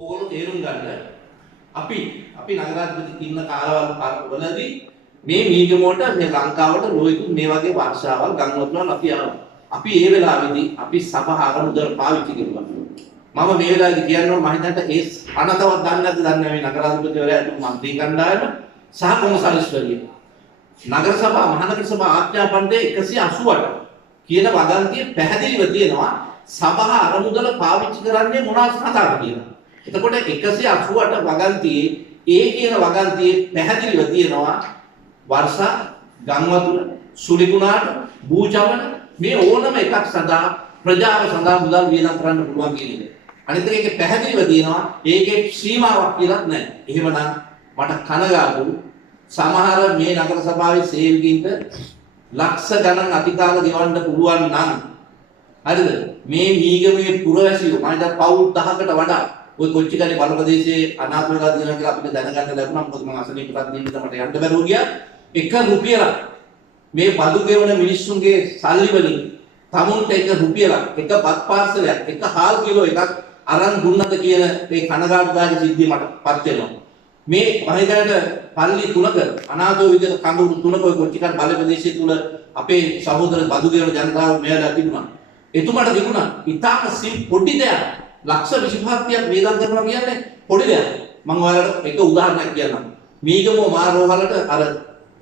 ඕගොල්ලෝ තේරුම් ගන්න අපි නගරාධිපති ඉන්න කාලවල වලදී මේ මීගමෝට මේ ලංකාවට ලෝයිකුත් මේ වගේ වර්ෂාවල් ගම්වතුන් අපි ආවා. අපි ඒ වෙලාවේදී අපි සභා ආරමුදල් පාවිච්චි කරුවා. මම මේ වෙලාවේදී කියනවා මම හිතන්නේ ඒ අනතවත් දන්නේ නැද්ද දන්නේ මේ නගරාධිපතිවරයා මන්ත්‍රී කණ්ඩායම සහ කොමසාරිස්වරිය. නගර සභා මහනගර සභා ආඥා පන්දේ 188 කියන වගන්තිය පැහැදිලිව තියෙනවා සභා ආරමුදල පාවිච්චි කරන්නේ මොනවා සඳහාද කියලා. එතකොට 188 වගන්තියේ ඒ කියන වගන්තියේ පැහැදිලිව තියෙනවා වර්ෂා ගම්වතුර සුලිකුණාට භූචවන මේ ඕනම එකක් සඳහා ප්‍රජාව සඳහා මුදල් වියදම් කරන්න පුළුවන් කියන එක. අනිත් එකේ පැහැදිලිව තියෙනවා ඒකේ සීමාවක් කියලා නැහැ. එහෙමනම් මට කනගාටුයි සමහර මේ නගර සභාවේ සේවකයින්ට ලක්ෂ ගණන් අධිකාර ගෙවන්න පුළුවන් නම් හරිද මේ මීගමේ පුරවැසියෝ මම දැන් පවුල් 10කට වඩා ඔය කොච්චිකනේ බල ප්‍රදේශයේ අනාථ වෙලා තියෙනවා කියලා අපිට දැනගන්න ලැබුණා. මොකද මම අසනීපපත් දෙන්න මට යන්න බැරුව ගියා. එක රුපියලක් මේ බදු ගෙවන මිනිස්සුන්ගේ සල්ලි වලින් තමුන්ට එක රුපියලක් එක බත් පාර්සලයක් එක හාල් කිලෝ එකක් අරන් දුන්නද කියන මේ කනගාටුදායක සිද්ධිය මටපත් වෙනවා. මේ මහින්දට පල්ලි තුනක අනාථෝ විදිහට කඳුළු තුනක ඔය කොච්චිකන් බල ප්‍රදේශයේ තුල අපේ සහෝදර බදු ගෙවන ජනතාව මෙයාලා තිබුණා. එතුමාට තිබුණා ඉතාම පොඩි දෙයක් ලක්ෂ 25ක් වේදම් කරනවා කියන්නේ පොඩි දෙයක්. මම ඔයාලට එක උදාහරණයක් කියන්නම්. මීගමෝ මාරෝහලට අර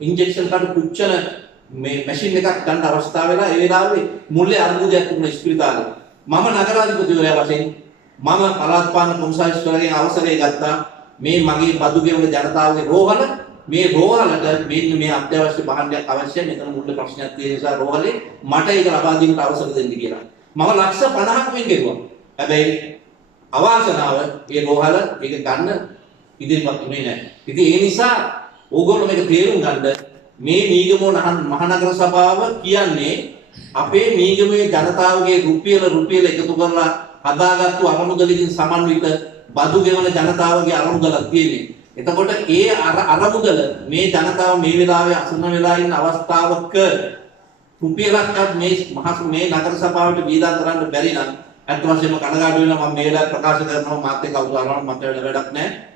ඉන්ජෙක්ෂන් කාඩ් පුච්චන මේ මැෂින් එකක් ගන්න අවස්ථාව වෙලා ඒ වෙලාවේ මුල්ලේ අර්බුදයක් තිබුණා ස්පිරිතාලේ. මම නගරාධිපතිවරයා වශයෙන් මම පළාත් පාලන කොමසාරිස්වරයාගෙන් අවසරය ගත්තා මේ මගේ බදු ගෙවන ජනතාවගේ රෝහල මේ රෝහලට මෙන්න මේ අත්‍යවශ්‍ය භාණ්ඩයක් අවශ්‍යයි. මෙතන මුල්ලේ ප්‍රශ්නයක් තියෙන නිසා රෝහලේ මට ඒක ලබා දීමට අවසර දෙන්න කියලා. මම ලක්ෂ 50ක් වෙන් ගෙවුවා. හැබැයි අවාසනාව ඒ රෝහල ඒක ගන්න ඉදිරිපත් උනේ නැහැ. ඉතින් ඒ නිසා ඕගොල්ලෝ මේක තේරුම් ගන්න මේ මීගමෝ මහනගර සභාව කියන්නේ අපේ මීගමේ ජනතාවගේ රුපියල එකතු කරලා හදාගත්තු අරමුදලකින් සමන්විත බදු ගෙවන ජනතාවගේ අරමුදලක් තියෙන්නේ. එතකොට ඒ අරමුදල මේ ජනතාව මේ වෙලාවේ අසන්න වෙලා ඉන්න අවස්ථාවක රුපියලක්වත් මේ නගර සභාවට වියදම් කරන්න බැරි නම් අත් වශයෙන්ම කනගාටු වෙනවා. මම මේ වෙලාවේ ප්‍රකාශ කරනවා මාත් එක්ක අවුල් කරනවා මට වැඩක් නැහැ.